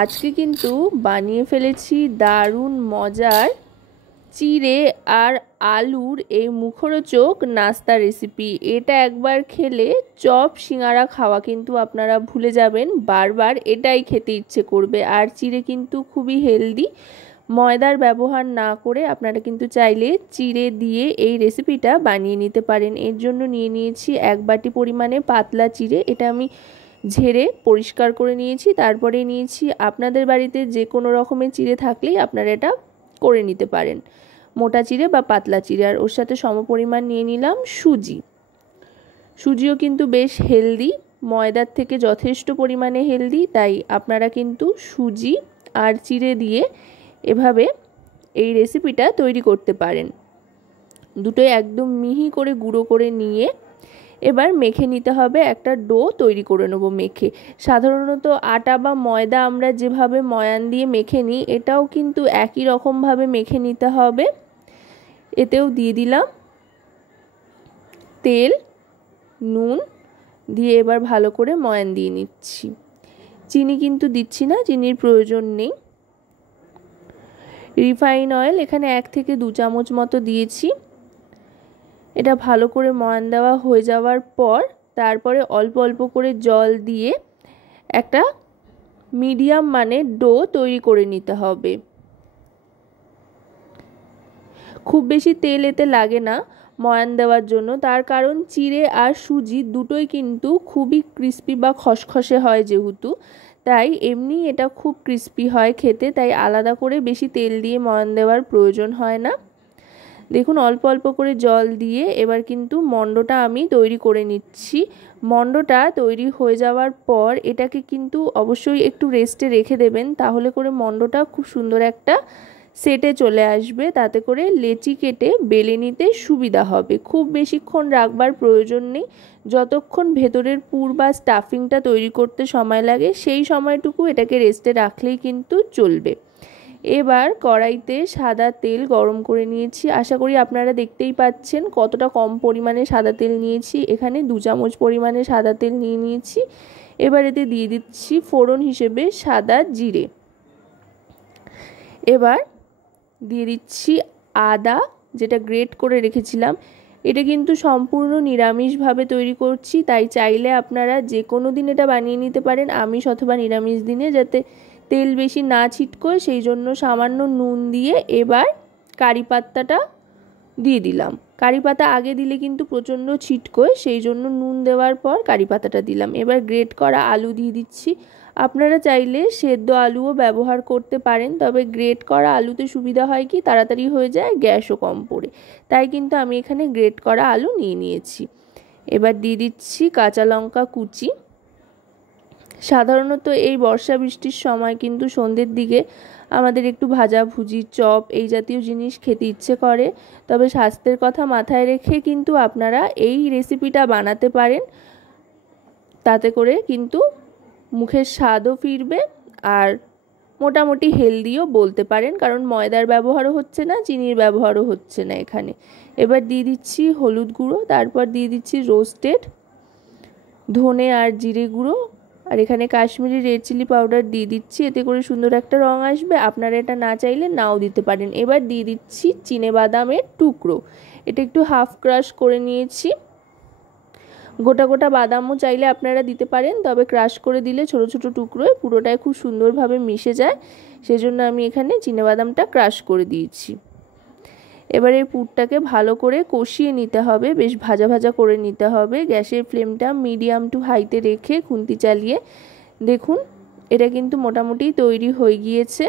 আজকে কিন্তু বানিয়ে ফেলেছি দারুণ মজার চিড়ে আর আলুর এই মুখরোচক নাস্তা রেসিপি। এটা একবার খেলে চপ সিঙ্গারা খাওয়া কিন্তু আপনারা ভুলে যাবেন, বারবার এটাই খেতে ইচ্ছে করবে। আর চিড়ে কিন্তু খুবই হেলদি, ময়দার ব্যবহার না করে আপনারা কিন্তু চাইলে চিড়ে দিয়ে এই রেসিপিটা বানিয়ে নিতে পারেন। এর জন্য নিয়ে নিয়েছি 1 বাটি পরিমাণে পাতলা চিড়ে। এটা আমি ঝেড়ে পরিষ্কার করে নিয়েছি। তারপরে নিয়েছি আপনাদের বাড়িতে যে কোনো রকমের চিড়ে থাকলেই আপনারা এটা করে নিতে পারেন, মোটা চিড়ে বা পাতলা চিড়ে। আর ওর সাথে সমপরিমাণ নিয়ে নিলাম সুজি। সুজিও কিন্তু বেশ হেলদি, ময়দার থেকে যথেষ্ট পরিমাণে হেলদি, তাই আপনারা কিন্তু সুজি আর চিড়ে দিয়ে এভাবে এই রেসিপিটা তৈরি করতে পারেন। দুটোই একদম মিহি করে গুঁড়ো করে নিয়ে এবার মেখে নিতে হবে, একটা ডো তৈরি করে নেব মেখে। সাধারণত আটা বা ময়দা আমরা যেভাবে ময়ান দিয়ে মেখে নিই, এটাও কিন্তু একই রকমভাবে মেখে নিতে হবে। এতেও দিয়ে দিলাম তেল, নুন দিয়ে এবার ভালো করে ময়ান দিয়ে নিচ্ছি। চিনি কিন্তু দিচ্ছি না, চিনির প্রয়োজন নেই। রিফাইন অয়েল এখানে 1 থেকে 2 চামচ মতো দিয়েছি। এটা ভালো করে ময়ান দেওয়া হয়ে যাওয়ার পর তারপরে অল্প অল্প করে জল দিয়ে একটা মিডিয়াম মানের ডো তৈরি করে নিতে হবে। খুব বেশি তেল এতে লাগে না ময়ান দেওয়ার জন্য, তার কারণ চিড়ে আর সুজি দুটোই কিন্তু খুবই ক্রিস্পি বা খসখসে হয় যেহেতু, তাই এমনি এটা খুব ক্রিস্পি হয় খেতে, তাই আলাদা করে বেশি তেল দিয়ে ময়ান দেওয়ার প্রয়োজন হয় না। দেখুন অল্প অল্প করে জল দিয়ে এবার কিন্তু মণ্ডটা আমি তৈরি করে নিচ্ছি। মণ্ডটা তৈরি হয়ে যাওয়ার পর এটাকে কিন্তু অবশ্যই একটু রেস্টে রেখে দেবেন, তাহলে করে মণ্ডটা খুব সুন্দর একটা সেটে চলে আসবে, তাতে করে লেচি কেটে বেলে নিতে সুবিধা হবে। খুব বেশিক্ষণ রাখবার প্রয়োজন নেই, যতক্ষণ ভেতরের পুর বা স্টাফিংটা তৈরি করতে সময় লাগে সেই সময়টুকু এটাকে রেস্টে রাখলেই কিন্তু চলবে। এবার কড়াইতে সাদা তেল গরম করে নিয়েছি। আশা করি আপনারা দেখতেই পাচ্ছেন কতটা কম পরিমাণে সাদা তেল নিয়েছি। এখানে 2 চামচ পরিমাণে সাদা তেল নিয়ে নিয়েছি। এবার এতে দিয়ে দিচ্ছি ফোড়ন হিসেবে সাদা জিরে। এবার দিয়ে দিচ্ছি আদা, যেটা গ্রেট করে রেখেছিলাম। এটা কিন্তু সম্পূর্ণ নিরামিষভাবে তৈরি করছি, তাই চাইলে আপনারা যে কোনো দিন এটা বানিয়ে নিতে পারেন, আমিষ অথবা নিরামিষ দিনে, যাতে তেল বেশি না ছিটকোয় সেই জন্য সামান্য নুন দিয়ে এবার কারি পাতাটা দিয়ে দিলাম। কারি পাতা আগে দিলে কিন্তু প্রচণ্ড ছিটকোয়, সেই জন্য নুন দেওয়ার পর কারি পাতাটা দিলাম। এবার গ্রেট করা আলু দিয়ে দিচ্ছি। আপনারা চাইলে সেদ্ধ আলুও ব্যবহার করতে পারেন, তবে গ্রেট করা আলুতে সুবিধা হয় কি তাড়াতাড়ি হয়ে যায়, গ্যাসও কম পড়ে, তাই কিন্তু আমি এখানে গ্রেট করা আলু নিয়ে নিয়েছি। এবার দিয়ে দিচ্ছি কাঁচা লঙ্কা কুচি। সাধারণত এই বর্ষা বৃষ্টির সময় কিন্তু সন্ধ্যের দিকে আমাদের একটু ভাজাভুজি, চপ এই জাতীয় জিনিস খেতে ইচ্ছে করে, তবে স্বাস্থ্যের কথা মাথায় রেখে কিন্তু আপনারা এই রেসিপিটা বানাতে পারেন। তাতে করে কিন্তু মুখের স্বাদও ফিরবে আর মোটামুটি হেলদিও বলতে পারেন, কারণ ময়দার ব্যবহারও হচ্ছে না, চিনির ব্যবহারও হচ্ছে না এখানে। এবার দিয়ে দিচ্ছি হলুদ গুঁড়ো, তারপর দিয়ে দিচ্ছি রোস্টেড ধনে আর জিরে গুঁড়ো, আর এখানে কাশ্মীরি রেড চিলি পাউডার দিয়ে দিচ্ছি। এতে করে সুন্দর একটা রং আসবে, আপনারা এটা না চাইলে নাও দিতে পারেন। এবার দিয়ে দিচ্ছি চিনেবাদামের টুকরো, এটা একটু হাফ ক্রাশ করে নিয়েছি। গোটা গোটা বাদামও চাইলে আপনারা দিতে পারেন, তবে ক্রাশ করে দিলে ছোট ছোট টুকরোয় পুরোটাই খুব সুন্দরভাবে মিশে যায়, সেজন্য আমি এখানে চিনেবাদামটা ক্রাশ করে দিয়েছি। এবার এই পুরটাকে ভালো করে কষিয়ে নিতে হবে, বেশ ভাজা ভাজা করে নিতে হবে। গ্যাসের ফ্লেমটা মিডিয়াম টু হাইতে রেখে খুন্তি চালিয়ে দেখুন এটা কিন্তু মোটামুটি তৈরি হয়ে গিয়েছে।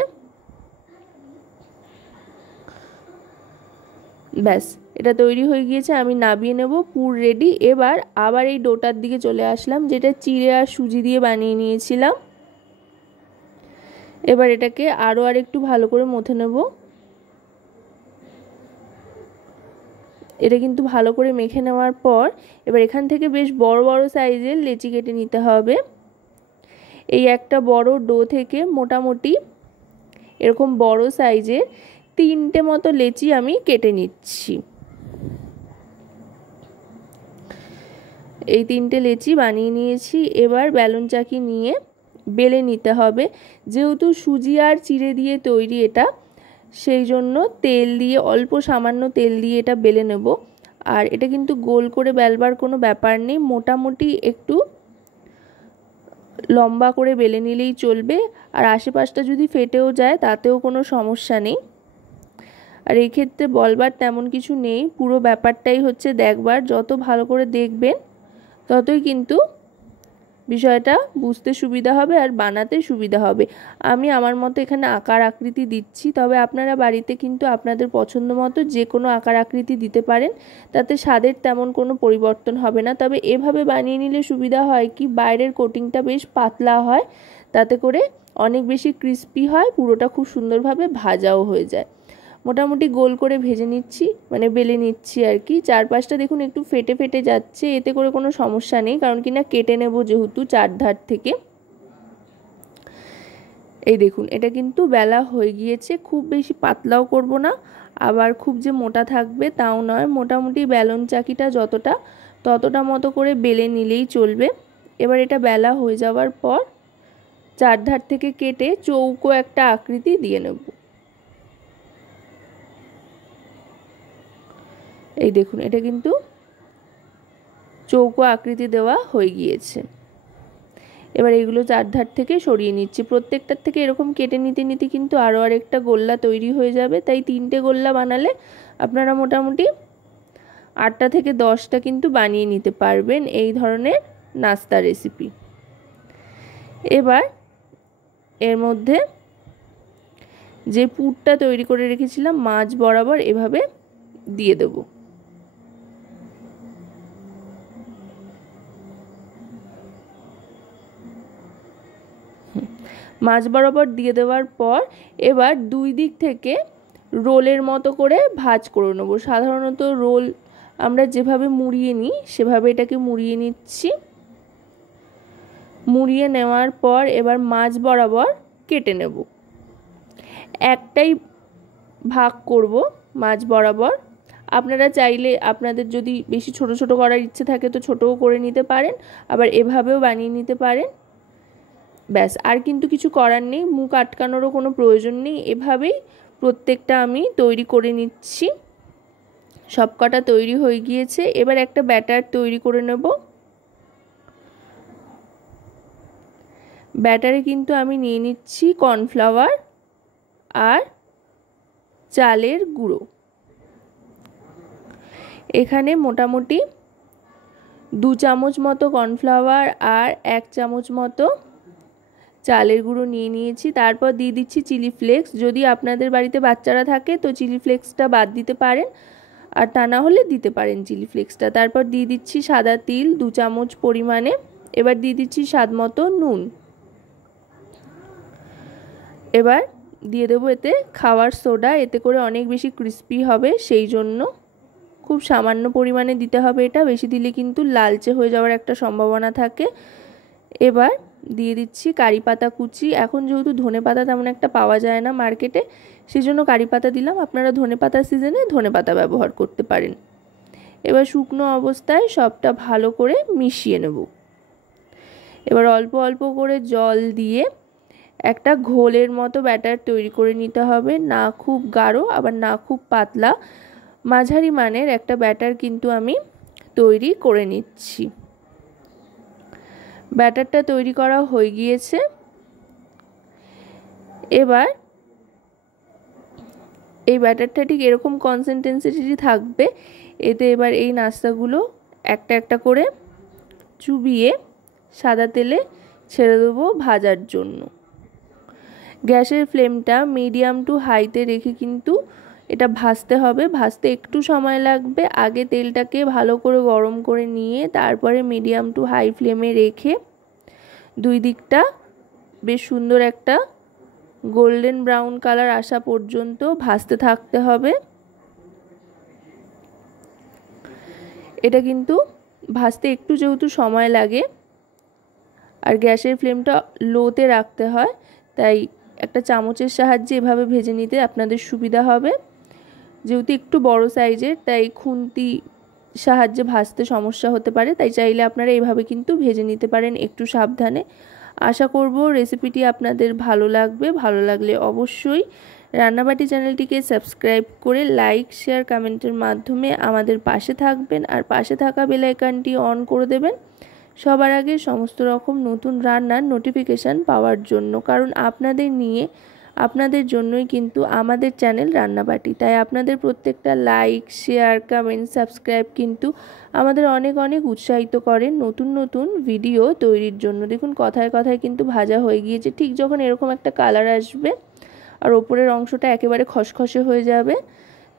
ব্যাস, এটা তৈরি হয়ে গিয়েছে, আমি নামিয়ে নেব, পুর রেডি। এবার আবার এই ডোটার দিকে চলে আসলাম, যেটা চিড়ে আর সুজি দিয়ে বানিয়ে নিয়েছিলাম। এবার এটাকে আরও একটু ভালো করে মথে নেব। এটা কিন্তু ভালো করে মেখে নেওয়ার পর এবার এখান থেকে বেশ বড় বড় সাইজের লেচি কেটে নিতে হবে। এই একটা বড় ডো থেকে মোটামুটি এরকম বড় সাইজের 3টে মতো লেচি আমি কেটে নিচ্ছি। এই 3টে লেচি বানিয়ে নিয়েছি। এবার বেলুন চাকি নিয়ে বেলে নিতে হবে। যেহেতু সুজি আর চিড়ে দিয়ে তৈরি এটা, সেই জন্য তেল দিয়ে, অল্প সামান্য তেল দিয়ে এটা বেলে নেব। আর এটা কিন্তু গোল করে বেলবার কোনো ব্যাপার নেই, মোটামুটি একটু লম্বা করে বেলে নিলেই চলবে। আর আশেপাশটা যদি ফেটেও যায় তাতেও কোনো সমস্যা নেই। আর এই ক্ষেত্রে বলবার তেমন কিছু নেই, পুরো ব্যাপারটাই হচ্ছে দেখবার। যত ভালো করে দেখবেন ততই কিন্তু বিষয়টা বুঝতে সুবিধা হবে আর বানাতে সুবিধা হবে। আমি আমার মতো এখানে আকার আকৃতি দিচ্ছি, তবে আপনারা বাড়িতে কিন্তু আপনাদের পছন্দ মতো যে কোনো আকার আকৃতি দিতে পারেন, তাতে স্বাদের তেমন কোনো পরিবর্তন হবে না। তবে এভাবে বানিয়ে নিলে সুবিধা হয় কি, বাইরের কোটিংটা বেশ পাতলা হয়, তাতে করে অনেক বেশি ক্রিস্পি হয়, পুরোটা খুব সুন্দরভাবে ভাজাও হয়ে যায়। মোটামুটি গোল করে ভেজে নিচ্ছি, মানে বেলে নিচ্ছি আর কি। চারপাশটা দেখুন একটু ফেটে ফেটে যাচ্ছে, এতে করে কোনো সমস্যা নেই, কারণ কি না কেটে নেব যেহেতু চারধার থেকে। এই দেখুন এটা কিন্তু বেলা হয়ে গিয়েছে। খুব বেশি পাতলাও করব না, আবার খুব যে মোটা থাকবে তাও নয়। মোটামুটি বেলন চাকিটা যতটা, ততটা মতো করে বেলে নিলেই চলবে। এবার এটা বেলা হয়ে যাওয়ার পর চারধার থেকে কেটে চৌকো একটা আকৃতি দিয়ে নেব। এই দেখুন এটা কিন্তু চৌকো আকৃতি দেওয়া হয়ে গিয়েছে। এবার এগুলো চারধার থেকে সরিয়ে নিচ্ছি। প্রত্যেকটার থেকে এরকম কেটে নিতে নিতে কিন্তু আরও আরেকটা গোল্লা তৈরি হয়ে যাবে। তাই 3টে গোল্লা বানালে আপনারা মোটামুটি 8টা থেকে 10টা কিন্তু বানিয়ে নিতে পারবেন এই ধরনের নাস্তা রেসিপি। এবার এর মধ্যে যে পুরটা তৈরি করে রেখেছিলাম মাঝ বরাবর এভাবে দিয়ে দেবো। মাঝ বরাবর দিয়ে দেওয়ার পর এবার দুই দিক থেকে রোলের মতো করে ভাঁজ করে নেব। সাধারণত রোল আমরা যেভাবে মুড়িয়ে নিই সেভাবে এটাকে মুড়িয়ে নিচ্ছি। মুড়িয়ে নেওয়ার পর এবার মাঝ বরাবর কেটে নেব। একটাই ভাগ করব মাঝ বরাবর। আপনারা চাইলে আপনাদের যদি বেশি ছোট ছোট করার ইচ্ছে থাকে তো ছোটও করে নিতে পারেন, আবার এভাবেও বানিয়ে নিতে পারেন। ব্যাস, আর কিন্তু কিছু করার নেই, মুখ আটকানোরও কোনো প্রয়োজন নেই। এভাবেই প্রত্যেকটা আমি তৈরি করে নিচ্ছি। সবকটা তৈরি হয়ে গিয়েছে। এবার একটা ব্যাটার তৈরি করে নেব। ব্যাটারে কিন্তু আমি নিয়ে নিচ্ছি কর্নফ্লাওয়ার আর চালের গুঁড়ো। এখানে মোটামুটি 2 চামচ মতো কর্নফ্লাওয়ার আর 1 চামচ মতো চালের গুঁড়ো নিয়ে নিয়েছি। তারপর দিয়ে দিচ্ছি চিলি ফ্লেক্স। যদি আপনাদের বাড়িতে বাচ্চারা থাকে তো চিলি ফ্লেক্সটা বাদ দিতে পারেন, আর তা না হলে দিতে পারেন চিলি ফ্লেক্সটা। তারপর দিয়ে দিচ্ছি সাদা তিল 2 চামচ পরিমাণে। এবার দিয়ে দিচ্ছি স্বাদ মতো নুন। এবার দিয়ে দেবো এতে খাওয়ার সোডা, এতে করে অনেক বেশি ক্রিস্পি হবে, সেই জন্য খুব সামান্য পরিমাণে দিতে হবে এটা, বেশি দিলে কিন্তু লালচে হয়ে যাওয়ার একটা সম্ভাবনা থাকে। এবার দিয়ে দিচ্ছি কারি পাতা কুচি। এখন যেহেতু ধনে পাতা তেমন একটা পাওয়া যায় না মার্কেটে, সেই জন্য কারি পাতা দিলাম। আপনারা ধনে পাতার সিজনে ধনে পাতা ব্যবহার করতে পারেন। এবার শুকনো অবস্থায় সবটা ভালো করে মিশিয়ে নেব। এবার অল্প অল্প করে জল দিয়ে একটা ঘোলের মতো ব্যাটার তৈরি করে নিতে হবে, না খুব গাঢ় আবার না খুব পাতলা, মাঝারি মানের একটা ব্যাটার কিন্তু আমি তৈরি করে নিচ্ছি। ব্যাটারটা তৈরি করা হয়ে গিয়েছে। এবার এই ব্যাটারটা ঠিক এরকম কনসিস্টেন্সি থাকবে। এতে এবার এই নাস্তাগুলো একটা একটা করে চুবিয়ে সাদা তেলে ছেড়ে দেবো ভাজার জন্য। গ্যাসের ফ্লেমটা মিডিয়াম টু হাইতে রেখে কিন্তু এটা ভাজতে হবে। ভাজতে একটু সময় লাগবে। আগে তেলটাকে ভালো করে গরম করে নিয়ে তারপরে মিডিয়াম টু হাই ফ্লেমে রেখে দুই দিকটা বেশ সুন্দর একটা গোল্ডেন ব্রাউন কালার আসা পর্যন্ত ভাজতে থাকতে হবে। এটা কিন্তু ভাজতে একটু যেহেতু সময় লাগে আর গ্যাসের ফ্লেমটা লোতে রাখতে হয়, তাই একটা চামচের সাহায্যে এভাবে ভেজে নিতে আপনাদের সুবিধা হবে। যেহেতু একটু বড় সাইজের তাই খুন্তি সাহায্যে ভাজতে সমস্যা হতে পারে, তাই চাইলে আপনারা এইভাবে কিন্তু ভেজে নিতে পারেন একটু সাবধানে। আশা করব রেসিপিটি আপনাদের ভালো লাগবে। ভালো লাগলে অবশ্যই রান্নাবাটি চ্যানেলটিকে সাবস্ক্রাইব করে লাইক শেয়ার কমেন্টের মাধ্যমে আমাদের পাশে থাকবেন, আর পাশে থাকা বেল আইকনটি অন করে দেবেন সবার আগে সমস্ত রকম নতুন রান্নার নোটিফিকেশান পাওয়ার জন্য। কারণ আপনাদের জন্যই কিন্তু আমাদের চ্যানেল রান্নাবাটি। তাই আপনাদের প্রত্যেকটা লাইক শেয়ার কমেন্ট সাবস্ক্রাইব কিন্তু আমাদের অনেক অনেক উৎসাহিত করে নতুন নতুন ভিডিও তৈরির জন্য। দেখুন কথায় কথায় কিন্তু ভাজা হয়ে গিয়েছে। ঠিক যখন এরকম একটা কালার আসবে আর ওপরের অংশটা একেবারে খসখসে হয়ে যাবে,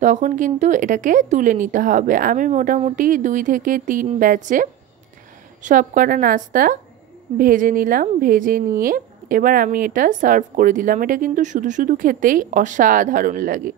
তখন কিন্তু এটাকে তুলে নিতে হবে। আমি মোটামুটি 2 থেকে 3 ব্যাচে সব কটা নাস্তা ভেজে নিলাম। ভেজে নিয়ে এবার আমি এটা সার্ভ করে দিলাম। এটা কিন্তু শুধু শুধু খেতেই অসাধারণ লাগে।